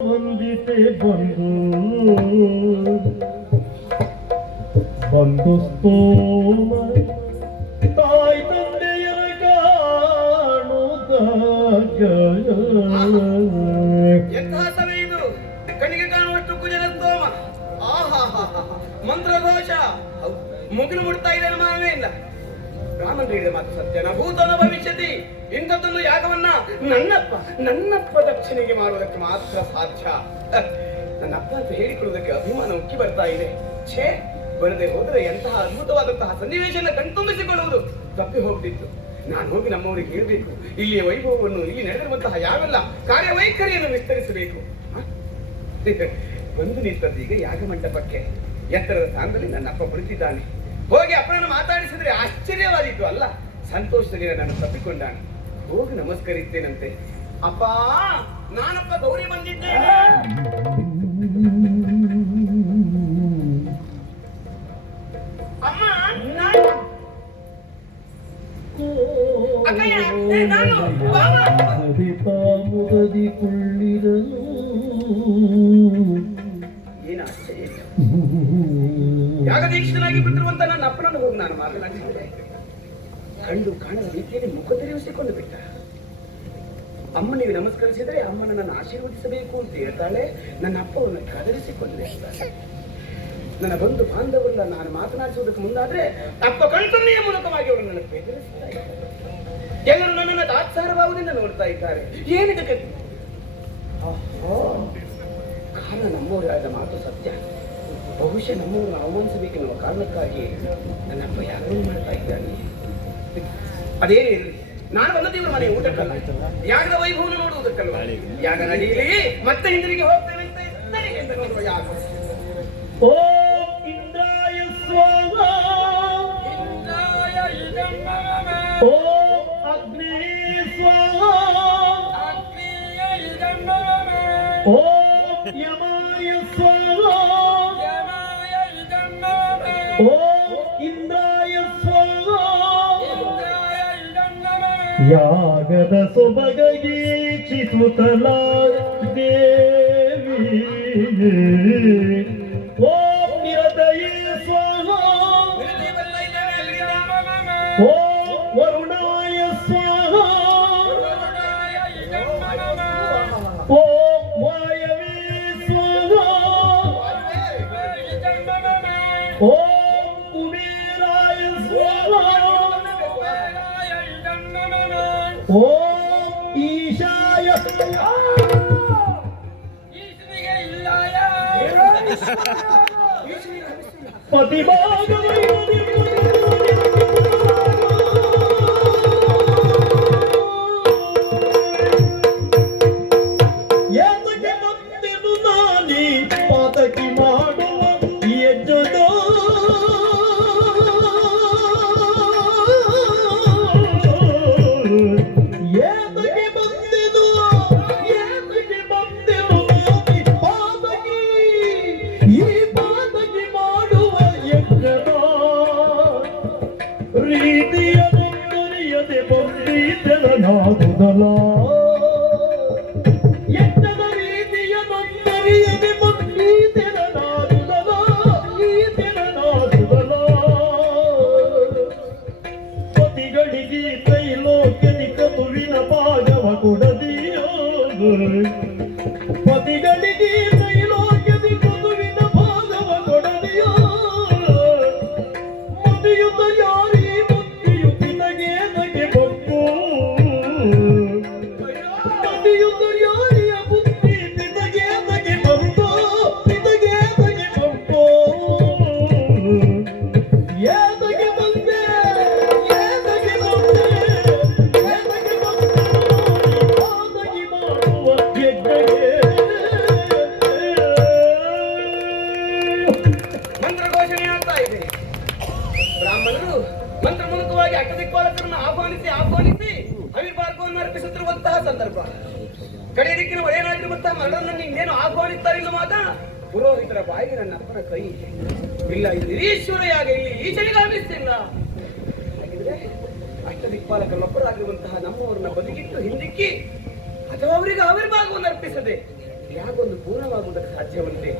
ಬಂದಿತೆ ಬಂದು ಸ್ತೋಮ ತಾಯಿ ತಂದೆಯರ ಕಾಣುದಾಗ ಎಂತಹ ಸಭೆ ಇದು. ಕಣ್ಣಿಗೆ ಕಾಣುವಷ್ಟು ಕುಜನ ಸ್ತೋಮ, ಮಂತ್ರಘೋಷ ಮುಗಿಲು ಮುಡ್ತಾ ಇದೆ. ಮಾವೇ ಇಲ್ಲ ರಾಮನ್ ಹೇಳಿದ ಮಾತು ಸತ್ಯನ ಭೂತನ ಭವಿಷ್ಯತಿ. ಇಂಥದ್ದೊಂದು ಯಾಗವನ್ನ ನನ್ನಪ್ಪ ದಕ್ಷಿಣೆಗೆ ಮಾಡುವುದಕ್ಕೆ ಮಾತ್ರ ಸಾಧ್ಯ. ನನ್ನಪ್ಪ ಅಂತ ಹೇಳಿಕೊಳ್ಳುವುದಕ್ಕೆ ಅಭಿಮಾನ ಉಕ್ಕಿ ಬರ್ತಾ ಇದೆ. ಛೇ, ಬರದೆ ಹೋದರೆ ಎಂತಹ ಅದ್ಭುತವಾದಂತಹ ಸನ್ನಿವೇಶನ ಕಣ್ತುಂಬಿಸಿಕೊಳ್ಳುವುದು ತಪ್ಪಿ ಹೋಗ್ತಿತ್ತು. ನಾನು ಹೋಗಿ ನಮ್ಮವರಿಗೆ ಹೇಳ್ಬೇಕು, ಇಲ್ಲಿಯ ವೈಭವವನ್ನು, ಇಲ್ಲಿ ನಡೆದಿರುವಂತಹ ಯಾವೆಲ್ಲ ಕಾರ್ಯವೈಖರಿಯನ್ನು ವಿಸ್ತರಿಸಬೇಕು. ಬಂದು ನಿಂತದ್ದೀಗ ಯಾಗ ಮಂಟಪಕ್ಕೆ ಎತ್ತರದ ಸ್ಥಾನದಲ್ಲಿ ನನ್ನಪ್ಪ ಕುಳಿತಿದ್ದಾನೆ. ಹೋಗಿ ಅಪ್ಪನನ್ನು ಮಾತಾಡಿಸಿದ್ರೆ ಆಶ್ಚರ್ಯವಾದಿತ್ತು ಅಲ್ಲ, ಸಂತೋಷದಲ್ಲಿ ನಾನು ತಪ್ಪಿಕೊಂಡಾನೆ. ಹೋಗಿ ನಮಸ್ಕರಿಸ್ತೇನಂತೆ. ಅಪ್ಪ, ನಾನಪ್ಪ ಗೌರಿ ಬಂದಿದ್ದೇನೆ. ಅಮ್ಮ, ಯಾಗದೀಕ್ಷನಾಗಿ ಬಿಟ್ಟಿರುವಂತ ನನ್ನ ಅಪ್ಪನನ್ನು ಹೋಗಿ ನಾನು ಮಾತನಾಡಿಸಿದೆ. ಕಂಡು ಕಾಣುವ ರೀತಿಯಲ್ಲಿ ಮುಖ ತಿರುಗಿಸಿಕೊಂಡು ಬಿಟ್ಟ. ಅಮ್ಮನಿಗೆ ನಮಸ್ಕರಿಸಿದರೆ ಅಮ್ಮ ನನ್ನನ್ನು ಆಶೀರ್ವದಿಸಬೇಕು ಅಂತ ಹೇಳ್ತಾಳೆ. ನನ್ನ ಅಪ್ಪವನ್ನು ಕದರಿಸಿಕೊಂಡು ಹೇಳ್ತಾಳೆ. ನನ್ನ ಬಂಧು ಬಾಂಧವರನ್ನ ನಾನು ಮಾತನಾಡಿಸುವುದಕ್ಕೆ ಮುಂದಾದ್ರೆ ಅಪ್ಪ ಕಣ್ಸನ್ನೆಯ ಮೂಲಕವಾಗಿ ಅವರು ನನ್ನ ಬೆದರಿಸ್ತಾ ಇದ್ದಾರೆ. ಎಲ್ಲರೂ ನನ್ನನ್ನು ತಾತ್ಸಾರ ಭಾವದಿಂದ ನೋಡ್ತಾ ಇದ್ದಾರೆ. ಏನಿದಕ್ಕೆ ಕಾರಣ ನಮ್ಮವರಾದ ಮಾತು ಸತ್ಯ. ಬಹುಶಃ ನಮ್ಮವರನ್ನು ಅವಮಾನಿಸಬೇಕೆನ್ನುವ ಕಾರಣಕ್ಕಾಗಿ ನನ್ನಪ್ಪ ಯಾರನ್ನು ಮಾಡ್ತಾ ಇದ್ದಾನೆ. ಅದೇನೇ ಇರಲಿ, ನಾನು ಬಂದ ದೇವರ ಮನೆ ಊಟಕ್ಕಲ್ಲ, ಯಾಗದ ವೈಭವನ ನೋಡುವುದಕ್ಕಲ್ಲ. ಯಾಗ ನಡೆಯಲಿ, ಮತ್ತೆ ಹಿಂದಿರುಗಿ ಹೋಗ್ತೇನೆ ಅಂತ ನೋಡುವ ಯಾಗ. ಓ ಇಂದ್ರಾಯ ಸ್ವಾಹ, ಓ ಅಗ್ನಿ ಸ್ವಾಹ, ಓ ಯಮಾಯ ಸ್ವಾಹ, ಓ ಇಂದ್ರಾಯ ಸ್ವಾಹ. ಯಾಗದ ಸೊಬಗೀಕ್ಷಿಸುತ್ತಲ ದೇವಿ, ಓಂ ನಿರತಯೇ ಸ್ವಾಹ, ಓಂ ವರುಣಾಯ ಸ್ವಾಹ, ಓಂ ವಾಯವೇ ಸ್ವಾಹ, ಓಂ ಕುಬೇರಾಯ ಸ್ವಾಹ, ಓಂ ಈಶಾಯ ಏತಕ್ಕೆ ಬಂದೆನು ನಾನಿ ಪಾತಕಿ ಮಾಡುವ ಯಜ್ಜದ ಏತಕ್ಕೆ ಬಂದೆನು ನಾನಿ ಪಾತಕಿ, ಈ ಪಾತಕಿ ಮಾಡುವ ಯಜ್ಜದ ರೀತಿಯನ್ನು ಕರೆಯದೆ ಬಂದಿದ್ದೆನಾದುದಲ. ಯಜ್ಞದ ರೀತಿಯನ್ನು ಕರೆಯದೆ ಬಂದಿದ್ದೆನಾದುದಲ, ಈತೆನಾದುದಲ. ಪತಿಗಳಿಗೆ ತ್ರೈಲೋಕ್ಯದಿ ಕಪುವಿನ ಭಾಗವ ಕೊಡದಿಯೋ, ಪತಿಗಳಿಗೆ ತ್ರೈಲೋಕ್ಯದಿ ಕಪುವಿನ ಭಾಗವ ಕೊಡದಿಯೋ. ಮದಿಯುತ ಯಾರಿ ಮುತ್ತಿಯುತ್ತಿನಗೆ ನಗೆ ಬಪ್ಪು, ಮದಿಯುತ ಯಾರಿಯ ಬುದ್ಧಿ ನಿನಗೆ ನಗೆ ಬಪ್ಪು, ನಿನಗೆ ನಗೆ ಬಪ್ಪು. ಏತಕ್ಕೆ ಬಂದೆ, ಏತಕ್ಕೆ ಬಂದೆ, ಏತಕ್ಕೆ ಬಂದೆ ಪಾತಕಿ ಮಾಡುವ ಯಜ್ಞಕ್ಕೆ. ಮಂತ್ರಘೋಷಣೆ ಆಗ್ತಾ ಇದೆ. ಬ್ರಾಹ್ಮಣರು ಮಂತ್ರ ಮೂಲಕವಾಗಿ ಅಷ್ಟದಿಕ್ಪಾಲಕರನ್ನು ಆಹ್ವಾನಿಸಿ ಅವಿರ್ಭಾಗವನ್ನು ಅರ್ಪಿಸುತ್ತಿರುವಂತಹ ಸಂದರ್ಭ. ಕಡೆ ದಿಕ್ಕಿನ ಒಡೆಯನಾಗಿರುವಂತಹ ಮರಳನ್ನು ಇನ್ನೇನು ಆಹ್ವಾನಿಸ್ತಾರಿಲ್ಲ ಮಾತ ಪುರೋಹಿತರ ಬಾಯಿಗೆ ನನ್ನ ಅಪ್ಪನ ಕೈ ಇಲ್ಲ. ಇದು ನಿರೀಶ್ವರ ಯಾಗ, ಇಲ್ಲಿ ಈಚೆಗೆ ಆಮಿಸ್ತಿಲ್ಲ. ಹಾಗಿದ್ರೆ ಅಷ್ಟದಿಕ್ಪಾಲಕರೊಬ್ಬರಾಗಿರುವಂತಹ ನಮ್ಮವರನ್ನ ಬದುಕಿಟ್ಟು ಹಿಂದಿಕ್ಕಿ ಅಥವಾ ಅವರಿಗೆ ಆವಿರ್ಭಾಗವನ್ನು ಅರ್ಪಿಸದೆ ಯಾಗೊಂದು ಪೂರ್ಣವಾಗುವುದಕ್ಕೆ ಸಾಧ್ಯವಂತೆ.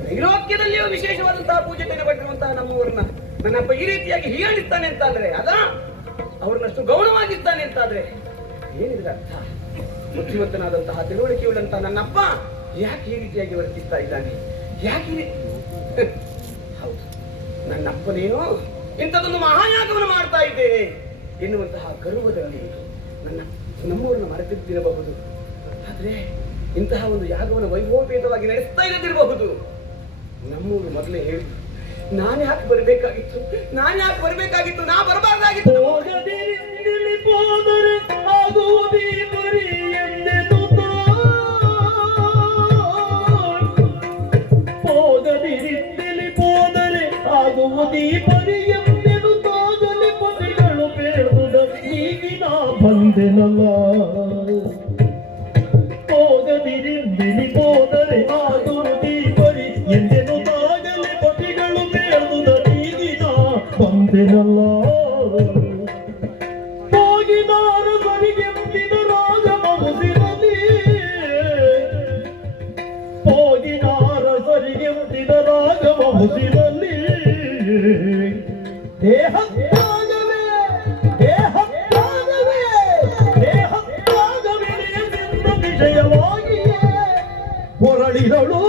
ತ್ರೈಲೋಕ್ಯದಲ್ಲಿಯೂ ವಿಶೇಷವಾದಂತಹ ಪೂಜೆಯನ್ನು ಪಟ್ಟಿರುವಂತಹ ನಮ್ಮವರನ್ನ ನನ್ನಪ್ಪ ಈ ರೀತಿಯಾಗಿ ಹೀಯಾಡಿಸ್ತಾನೆ ಅಂತಾದ್ರೆ ಅದ ಅವ್ರನ್ನಷ್ಟು ಗೌರವವಾಗಿರ್ತಾನೆ ಅಂತಾದ್ರೆ ಏನಿದ್ರ ಅರ್ಥ? ಬುದ್ಧಿವಂತನಾದಂತಹ ತಿಳುವಳಿಕೆಯುಳ್ಳಂತಹ ನನ್ನಪ್ಪ ಯಾಕೆ ಈ ರೀತಿಯಾಗಿ ವರ್ತಿಸ್ತಾ ಇದ್ದಾನೆ? ಯಾಕೆ ಹೌದು, ನನ್ನಪ್ಪನೇನೋ ಇಂಥದೊಂದು ಮಹಾಯಾಗವನ್ನು ಮಾಡ್ತಾ ಇದ್ದೇನೆ ಎನ್ನುವಂತಹ ಗರ್ವದಲ್ಲಿ ನಮ್ಮವರನ್ನು ಮರೆತಿದ್ದಿರಬಹುದು. ಆದ್ರೆ ಇಂತಹ ಒಂದು ಯಾಗವನ್ನು ವೈಭವಪೇತವಾಗಿ ನಡೆಸ್ತಾ ಇಲ್ಲದಿರಬಹುದು. ನಮ್ಮೂರು ಮೊದಲೇ ಹೇಳಿ ನಾನು ಯಾಕೆ ಬರಬೇಕಾಗಿತ್ತು, ನಾ ಬರಬಾರ್ದಾಗಿತ್ತು. ಬಂದೆನಲ್ಲ ಹೋಗದಿರಿಂದಿಲಿ ಹೋದರೆ ಆಗುವುದಿ ಬರಿ ಎಂದೆನು ತಾಗಲಿ ಪತಿಗಳು ಬೇಡುವುದ ಈಗಿನ ಬಂದೆನಲ್ಲ ಹೋಗಿದಾರ ಸರಿಗೆಂದಿದ ರಾಗ ಮುಸಿರಲಿ ಹೋಗಿದಾರ ಸರಿಗೆಂದಿದ ರಾಗ ಮುಸಿರಲಿ ದೇಹ ವಿಷಯವಾಗಿಯೇ ಹೊರಳಿದಳು.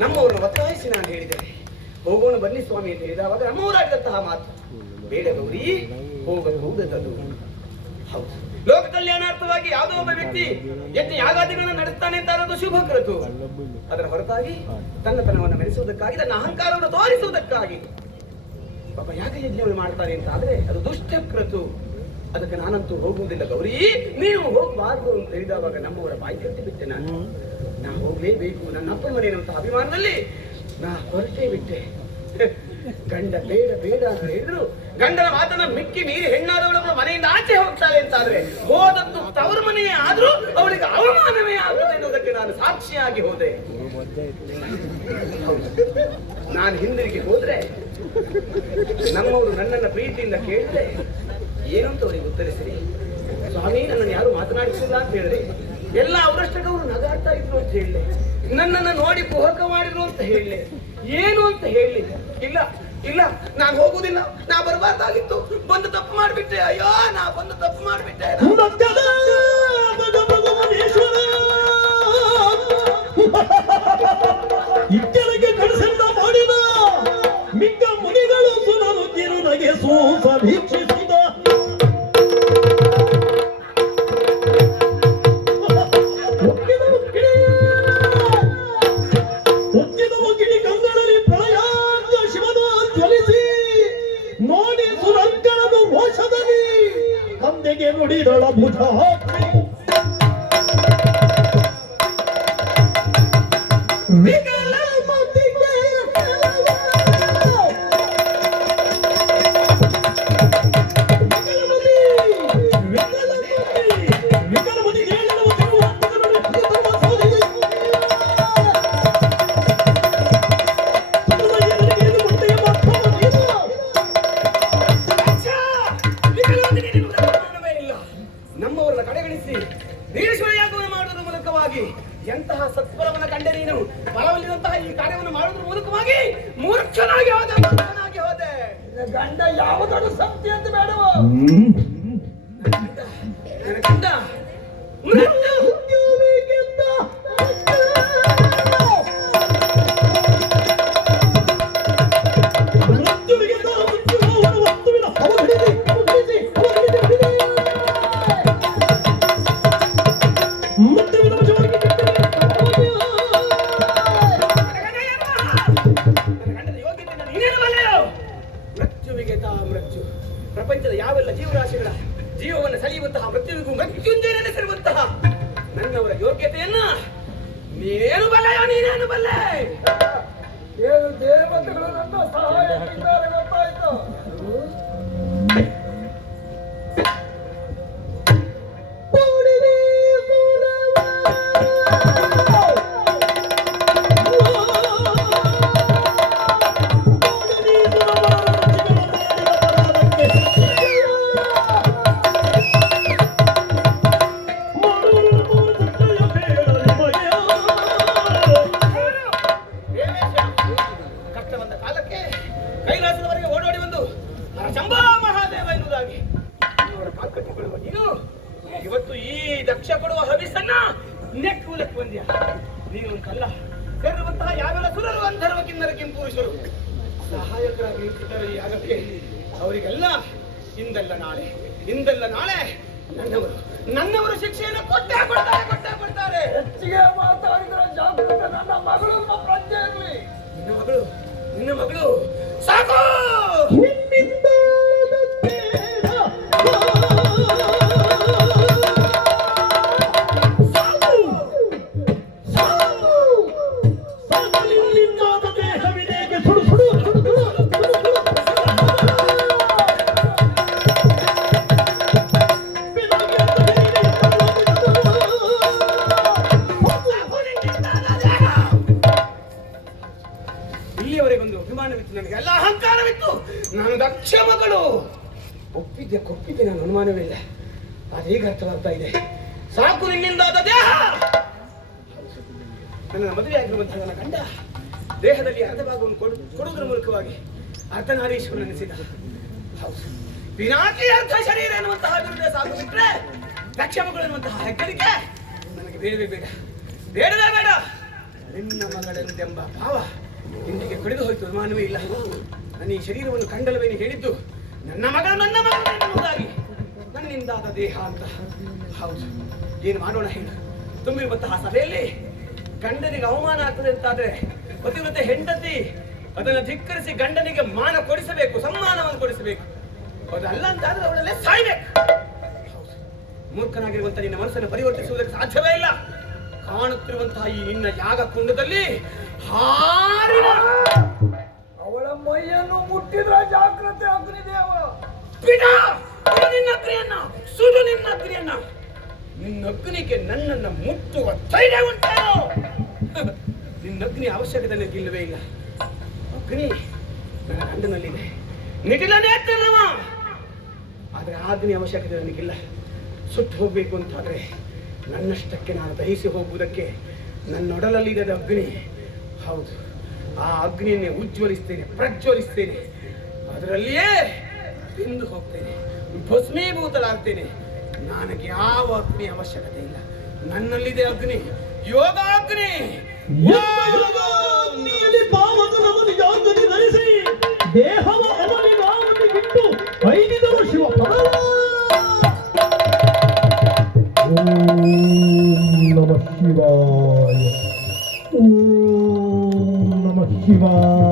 ನಮ್ಮವರನ್ನು ಒತ್ತಾಯಿಸಿ ನಾನು ಹೇಳಿದ್ದೇನೆ ಹೋಗೋಣ ಬನ್ನಿ ಸ್ವಾಮಿ ಅಂತ ಹೇಳಿದವಾಗ ನಮ್ಮವರಾಗಿದ್ದಂತಹ ಮಾತು ಬೇಡ ಗೌರಿ, ಹೋಗಬಹುದದು. ಹೌದು, ಲೋಕ ಕಲ್ಯಾಣಾರ್ಥವಾಗಿ ಯಾವುದೋ ಒಬ್ಬ ವ್ಯಕ್ತಿ ಯಜ್ಞ ಯಾಗಾದಿಗಳನ್ನು ನಡೆಸ್ತಾನೆ ಅಂತ ಅನ್ನೋದು ಶುಭ ಕೃತು. ಅದರ ಹೊರತಾಗಿ ತನ್ನತನವನ್ನು ಮೆರೆಸುವುದಕ್ಕಾಗಿ, ತನ್ನ ಅಹಂಕಾರವನ್ನು ತೋರಿಸುವುದಕ್ಕಾಗಿ ಒಬ್ಬ ಯಾಗ ಯಜ್ಞವನ್ನು ಮಾಡ್ತಾನೆ ಅಂತ ಆದ್ರೆ ಅದು ದುಷ್ಟ ಕೃತು. ಅದಕ್ಕೆ ನಾನಂತೂ ಹೋಗುವುದಿಲ್ಲ ಗೌರಿ, ನೀವು ಹೋಗಬಾರ್ದು ಅಂತ ಹೇಳಿದವಾಗ ನಮ್ಮವರ ಬಾಯಿ ಕಟ್ಟಿ ಬಿಟ್ಟೆ. ನಾ ಹೋಗ್ಲೇಬೇಕು, ನನ್ನ ಅಪ್ಪನ ಮನೆಯಂತ ಅಭಿಮಾನದಲ್ಲಿ ನಾ ಹೊರಟೇ ಬಿಟ್ಟೆ. ಗಂಡ ಬೇಡ ಬೇಡ ಅಂತ ಹೇಳಿದ್ರು ಗಂಡನ ಮಾತನ್ನ ಮಿಕ್ಕಿ ಮೀರಿ ಹೆಣ್ಣಾದವಳನ್ನು ಮನೆಯಿಂದ ಆಚೆ ಹೋಗ್ತಾಳೆ ಅಂತಾದ್ರೆ ಹೋದದ್ದು ತವರು ಮನೆಯೇ ಆದ್ರೂ ಅವಳಿಗೆ ಅವಮಾನವೇ ಆಗುತ್ತದೆ ಎನ್ನುವುದಕ್ಕೆ ನಾನು ಸಾಕ್ಷಿಯಾಗಿ ಹೋದೆ. ನಾನು ಹಿಂದಿರುಗಿ ಹೋದ್ರೆ ನಮ್ಮವರು ನನ್ನನ್ನ ಪ್ರೀತಿಯಿಂದ ಕೇಳಿದ್ರೆ ಏನು ಅಂತ ಅವರಿಗೆ ಉತ್ತರಿಸಿರಿ, ಸ್ವಾಮಿ ನನ್ನನ್ನು ಯಾರು ಮಾತನಾಡಿಸಿಲ್ಲ ಅಂತ ಹೇಳಿದೆ. ಎಲ್ಲ ಅವರಷ್ಟಕ್ಕವರು ನಗಾಡ್ತಾ ಇದ್ರು ಅಂತ ಹೇಳಲೆ, ನನ್ನನ್ನು ನೋಡಿ ಕುಹಕ ಮಾಡಿದ್ರು ಅಂತ ಹೇಳಲೆ, ಏನು ಅಂತ ಹೇಳಲಿ. ಇಲ್ಲ ಇಲ್ಲ, ನಾನು ಹೋಗುವುದಿಲ್ಲ, ನಾ ಬರಬಾರ್ದಾಗಿತ್ತು, ಬಂದು ತಪ್ಪು ಮಾಡಿಬಿಟ್ಟೆ, ಅಯ್ಯೋ ನಾ ಬಂದು ತಪ್ಪು ಮಾಡಿಬಿಟ್ಟೆ. ಇಕ್ಕಲಿಗೆ ಕಳಿಸಲ್ಲ ಮಾಡಿದ ಮಿಕ್ಕ ಮುನಿಗಳು ಸುನರು ಕಿರುನಗೆ ಸೂಸಭೀಕ್ಷಿಸಿದ ನುಡಿದಳ ಭುಜ ಎಂತಹ ಸತ್ಫಲವನ್ನು ಕಂಡೆ ನೀನು. ಫಲವಲ್ಲಿರುವಂತಹ ಈ ಕಾರ್ಯವನ್ನು ಮಾಡುವುದರ ಮೂಲಕವಾಗಿ ಮೂರ್ಖನಾಗಿ ಹೋದೆ. ಗಂಡ ಯಾವ ದೊಡ್ಡ ಸತ್ಯ ಅಂತ ಬೇಡವ ನನ್ನ ಗಂಡ ಮೃತ್ಯು ಪ್ರಪಂಚದ ಯಾವೆಲ್ಲ ಜೀವರಾಶಿಗಳ ಜೀವವನ್ನು ಸೆಳೆಯುವಂತಹ ಮೃತ್ಯುವಿಗೂ ಮೃತ್ಯುಂಜಯ ನೆನೆಸಿರುವಂತಹ ನನ್ನವರ ಯೋಗ್ಯತೆಯನ್ನ ನೀನೇನು ಬಲ್ಲೆಯೋ, ನೀನೇನು ಬಲ್ಲೆ? ಏನು ದೇವತೆಗಳು ನನ್ನ ಸಹಾಯಕ್ಕಿದ್ದಾರೆ ಗೊತ್ತಾಯ್ತು. ಇವತ್ತು ಈ ದಕ್ಷ ಕೊಡುವ ಹವಿಸನ್ನ ನೆಕ್ಕುವುದಕ್ಕೆ ಬಂದ್ಯ. ನೀನು ಅಂತಲ್ಲ, ಸೇರಿರುವಂತಹ ಯಾವೆಲ್ಲ ಸುರರು ಅಂಧರ್ವ ಕಿನ್ನರ ಕೆಂಪುರುಷರು ಸಹಾಯಕರಾಗಿ ನಿಂತಿದ್ದಾರೆ ಈ ಯಾಗಕ್ಕೆ. ಅವರಿಗೆಲ್ಲ ಇಂದಲ್ಲ ನಾಳೆ ನನ್ನವರು ಶಿಕ್ಷೆಯನ್ನು ಕೊಟ್ಟೇ ಕೊಡ್ತಾರೆ. ಹೆಚ್ಚಿಗೆ ಮಾತಾಡಿದ್ರೆ ಜಾಗೃತ. ನನ್ನ ಮಗಳು ಪ್ರಜ್ಞೆ ಇರಲಿ. ನಿನ್ನ ಮಗಳು ಸಾಕು. ಇಲ್ಲಿಯವರೆಗೊಂದು ಅಭಿಮಾನವಿತ್ತು, ನನಗೆ ಎಲ್ಲ ಅಹಂಕಾರವಿತ್ತು. ನಾನು ದಕ್ಷ ಮಗಳು. ಕೊಪ್ಪಿದ್ದೆ ನಾನು, ಅನುಮಾನವಿಲ್ಲ. ಅದೀಗ ಅರ್ಥವಾಗ್ತಾ ಇದೆ. ಸಾಕು ನಿನ್ನಿಂದಾದ ದೇಹ. ನನ್ನ ಮದುವೆ ಆಗಿರುವಂತಹ ನನ್ನ ಗಂಡ ದೇಹದಲ್ಲಿ ಅರ್ಧ ಭಾಗವನ್ನು ಕೊಡುವುದರ ಮೂಲಕವಾಗಿ ಅರ್ಧನಾರೀಶ್ವರನೆನಿಸಿದ. ಹೌದು, ಪಿನಾಕಿ ಅರ್ಧ ಶರೀರ ಎನ್ನುವಂತಹ ಬಿರುದೇ ಸಾಕು ಬಿಟ್ರೆ ದಕ್ಷ ಮಗಳು ಎನ್ನುವಂತಹ ಹೆಗ್ಗಳಿಕೆ ನನಗೆ ಬೇಡವೇ ಬೇಡ. ನಿನ್ನ ಮಗಳೆಂದೆಂಬ ಭಾವ ಇಂದಿಗೆ ಕಡಿದು ಹೋಯ್ತು, ಅನುಮಾನವೇ ಇಲ್ಲ. ನನ್ನ ಈ ಶರೀರವನ್ನು ಕಂಡಲವೇನು ಹೇಳಿದ್ದು ನನ್ನ ಮಗಳು ಎನ್ನುವುದಾಗಿ, ನನ್ನಿಂದಾದ ದೇಹ ಅಂತ. ಹೌದು, ಏನು ಮಾಡೋಣ ಹೇಳು. ತುಂಬಿರುವಂತಹ ಸಭೆಯಲ್ಲಿ ಗಂಡನಿಗೆ ಅವಮಾನ ಆಗ್ತದೆ ಅಂತಾದ್ರೆ ಪತಿವ್ರತೆ ಹೆಂಡತಿ ಅದನ್ನು ಧಿಕ್ಕರಿಸಿ ಗಂಡನಿಗೆ ಮಾನ ಕೊಡಿಸಬೇಕು, ಸಮ್ಮಾನವನ್ನು ಕೊಡಿಸಬೇಕು. ಅದಲ್ಲ ಅಂತಾದ್ರೆ ಅವಳಲ್ಲೇ ಸಾಯ್ಬೇಕು. ಮೂರ್ಖನಾಗಿರುವಂತಹ ನಿನ್ನ ಮನಸ್ಸನ್ನು ಪರಿವರ್ತಿಸುವುದಕ್ಕೆ ಸಾಧ್ಯವೇ ಇಲ್ಲ. ಕಾಣುತ್ತಿರುವಂತಹ ಈ ನಿನ್ನ ಯಾಗ ಕುಂಡದಲ್ಲಿ ಹಾರಿನ ಅವಳ ಮೈಯನ್ನು ಮುಟ್ಟಿದ್ರೆ ಜಾಗ್ರತೆ ಅಗ್ನಿದೇವ. ನಿನ್ನ ಅಗ್ನಿಯನ್ನ ನಿನ್ನ ಅಗ್ನಿಗೆ ನನ್ನನ್ನು ಮುಟ್ಟುವ ಧೈರ್ಯ ಉಂಟೇನೋ? ನಿನ್ನ ಅಗ್ನಿ ಅವಶ್ಯಕತೆ ನನಗಿಲ್ಲವೇ ಇಲ್ಲ. ಅಗ್ನಿ ನನ್ನ ಗಂಡನಲ್ಲಿದೆ, ನಿಟಿಲನೇ ಅವ. ಆದರೆ ಆ ಅಗ್ನಿ ಅವಶ್ಯಕತೆ ನನಗಿಲ್ಲ. ಸುಟ್ಟು ಹೋಗ್ಬೇಕು ಅಂತಾದ್ರೆ ನನ್ನಷ್ಟಕ್ಕೆ ನಾನು ದಹಿಸಿ ಹೋಗುವುದಕ್ಕೆ ನನ್ನೊಡಲಲ್ಲಿದೆ ಅಗ್ನಿ. ಹೌದು, ಆ ಅಗ್ನಿಯನ್ನೇ ಉಜ್ವಲಿಸ್ತೇನೆ, ಪ್ರಜ್ವಲಿಸ್ತೇನೆ. ಅದರಲ್ಲಿಯೇ ತಿಂದು ಹೋಗ್ತೇನೆ, ಭಸ್ಮೀಭೂತಲಾಗ್ತೇನೆ. ನನಗೆ ಯಾವ ಅಗ್ನಿ ಅವಶ್ಯಕತೆ ಇಲ್ಲ. ನನ್ನಲ್ಲಿದೆ ಅಗ್ನಿ, ಯೋಗಾಗ್ನಿ. ಯೋಗಾಗ್ನಿಯಲ್ಲಿ ಪಾವಕನವನು ಜಾಗೃತಿ ಧರಿಸಿ ದೇಹವ ಅವನಿಗಾವತಿ ಬಿಟ್ಟು ಐದಿದರು ಶಿವ ಪದವ. ಓಂ ನಮಃ ಶಿವಾಯ. ಓಂ ನಮಃ ಶಿವಾಯ.